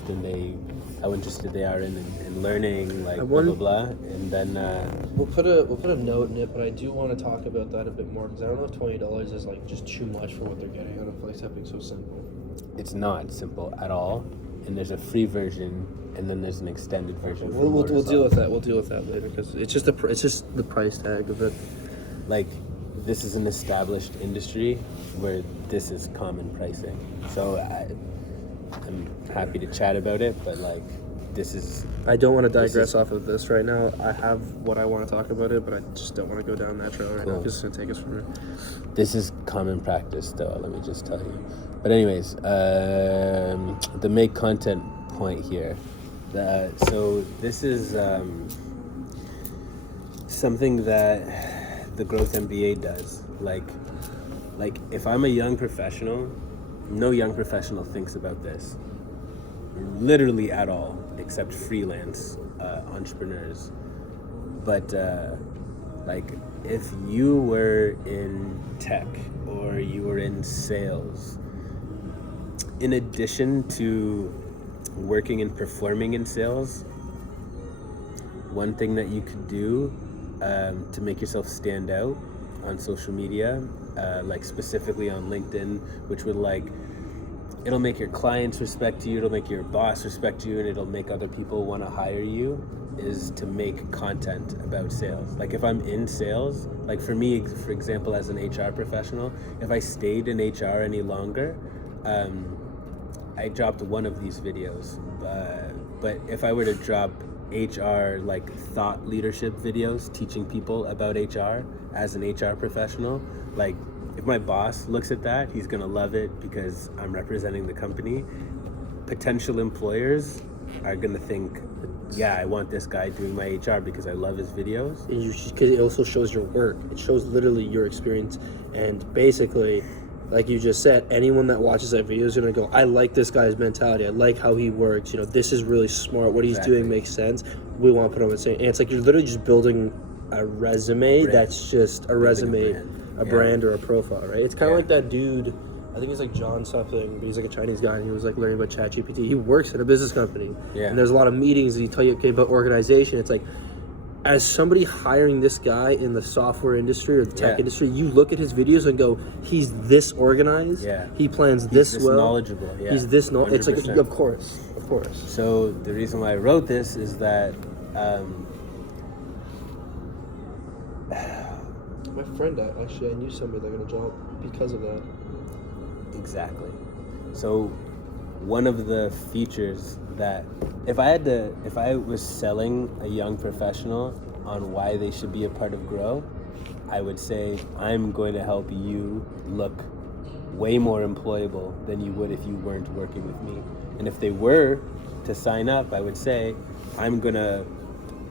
interested they are in learning, like blah blah blah, and then we'll put a note in it. But I do want to talk about that a bit more because I don't know if $20 is like just too much for what they're getting out of like something so simple. it's not simple at all. And there's a free version, and then there's an extended version. We'll deal with that. We'll deal with that later because it's just the price tag of it. Like, this is an established industry where this is common pricing. So I'm happy to chat about it, but like, this is. I don't want to digress off of this right now. I have what I want to talk about it, but I just don't want to go down that trail right now because it's gonna take us from here. This is common practice, though. Let me just tell you. But anyways, the make content point here. So this is something that the Growth MBA does. Like if I'm a young professional, no young professional thinks about this, literally at all, except freelance entrepreneurs. But like if you were in tech or you were in sales, in addition to working and performing in sales, one thing that you could do to make yourself stand out on social media, like specifically on LinkedIn, which would it'll make your clients respect you, it'll make your boss respect you, and it'll make other people want to hire you, is to make content about sales. Like if I'm in sales, like for me, for example, as an HR professional, if I stayed in HR any longer, I dropped one of these videos, but if I were to drop HR like thought leadership videos teaching people about HR as an HR professional, like if my boss looks at that, he's gonna love it because I'm representing the company. Potential employers are gonna think, yeah, I want this guy doing my HR because I love his videos. Because it also shows your work. It shows literally your experience, and basically, like you just said, anyone that watches that video is going to go, I like this guy's mentality. I like how he works. You know, this is really smart. What he's doing makes sense. We want to put him in. And it's like you're literally just building a resume that's just a resume, a brand or a profile, right? It's kind of like that dude, I think he's like John something, but he's like a Chinese guy, and he was like learning about ChatGPT. He works at a business company. Yeah. And there's a lot of meetings, and he tell you about organization. It's like, as somebody hiring this guy in the software industry or the tech industry, you look at his videos and go, he's this organized. Yeah. He plans this well. He's knowledgeable. Yeah. He's this It's like, of course. So the reason why I wrote this is that my friend, actually, I knew somebody that got a job because of that. Exactly. So one of the features that if I was selling a young professional on why they should be a part of Grow, I would say I'm going to help you look way more employable than you would if you weren't working with me. And if they were to sign up, I would say I'm going to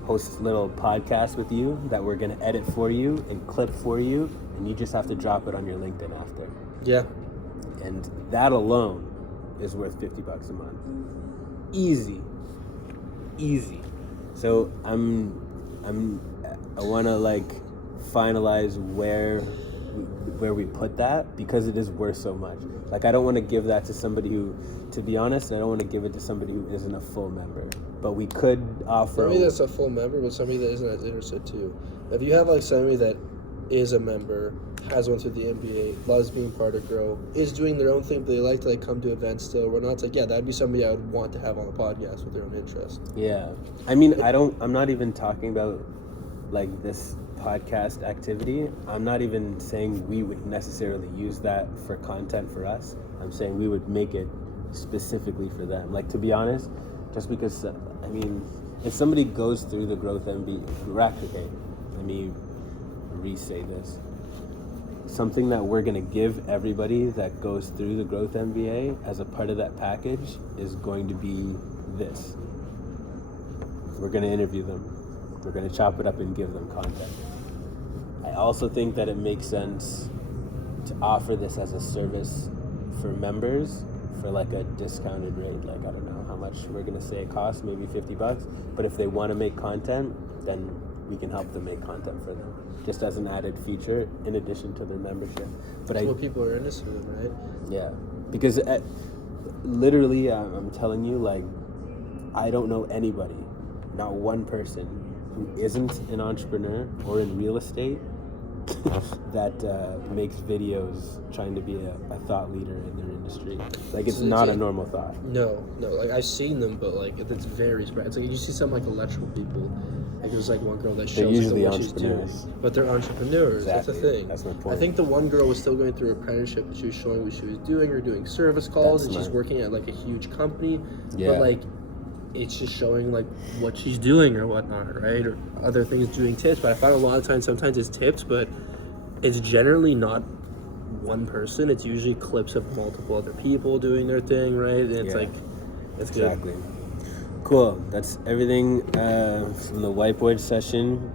host little podcasts with you that we're going to edit for you and clip for you, and you just have to drop it on your LinkedIn after. Yeah. And that alone is worth $50 a month. Easy. So I want to finalize where we put that, because it is worth so much. Like, I don't want to give that to somebody who, to be honest, I don't want to give it to somebody who isn't a full member. But we could offer. Somebody that's a full member, but somebody that isn't as interested too. If you have somebody that is a member, has went through the MBA, loves being part of Grow, is doing their own thing, but they like to like come to events still. We're not, it's like, yeah, that'd be somebody I would want to have on the podcast with their own interest. Yeah. I mean, I'm not even talking about like this podcast activity. I'm not even saying we would necessarily use that for content for us. I'm saying we would make it specifically for them. Like, to be honest, just because, I mean, if somebody goes through the Growth MBA, okay, let me re-say this. Something that we're going to give everybody that goes through the Growth MBA as a part of that package is going to be this. We're going to interview them. We're going to chop it up and give them content. I also think that it makes sense to offer this as a service for members for like a discounted rate. Like, I don't know how much we're going to say it costs, maybe $50. But if they want to make content, then we can help them make content for them, just as an added feature in addition to their membership. But That's what people are interested in, right? Yeah, because literally, I'm telling you, like, I don't know anybody, not one person, who isn't an entrepreneur or in real estate that makes videos trying to be a thought leader in their industry. Like, it's not a normal thought. No, like I've seen them, but like it's very spread. It's like you see some like electrical people. Like there's like one girl that They're shows usually like, what she's doing, entrepreneurs. but they're entrepreneurs. Exactly. That's the thing. That's my point. I think the one girl was still going through apprenticeship, but she was showing what she was doing or doing service calls, That's and she's smart. working at like a huge company. Yeah. But like, it's just showing like what she's doing or whatnot, right? Or other things doing tips. But I find a lot of times, sometimes it's tips, but it's generally not one person. It's usually clips of multiple other people doing their thing, right? And it's Yeah. like, it's good. Exactly. Cool. That's everything from the whiteboard session.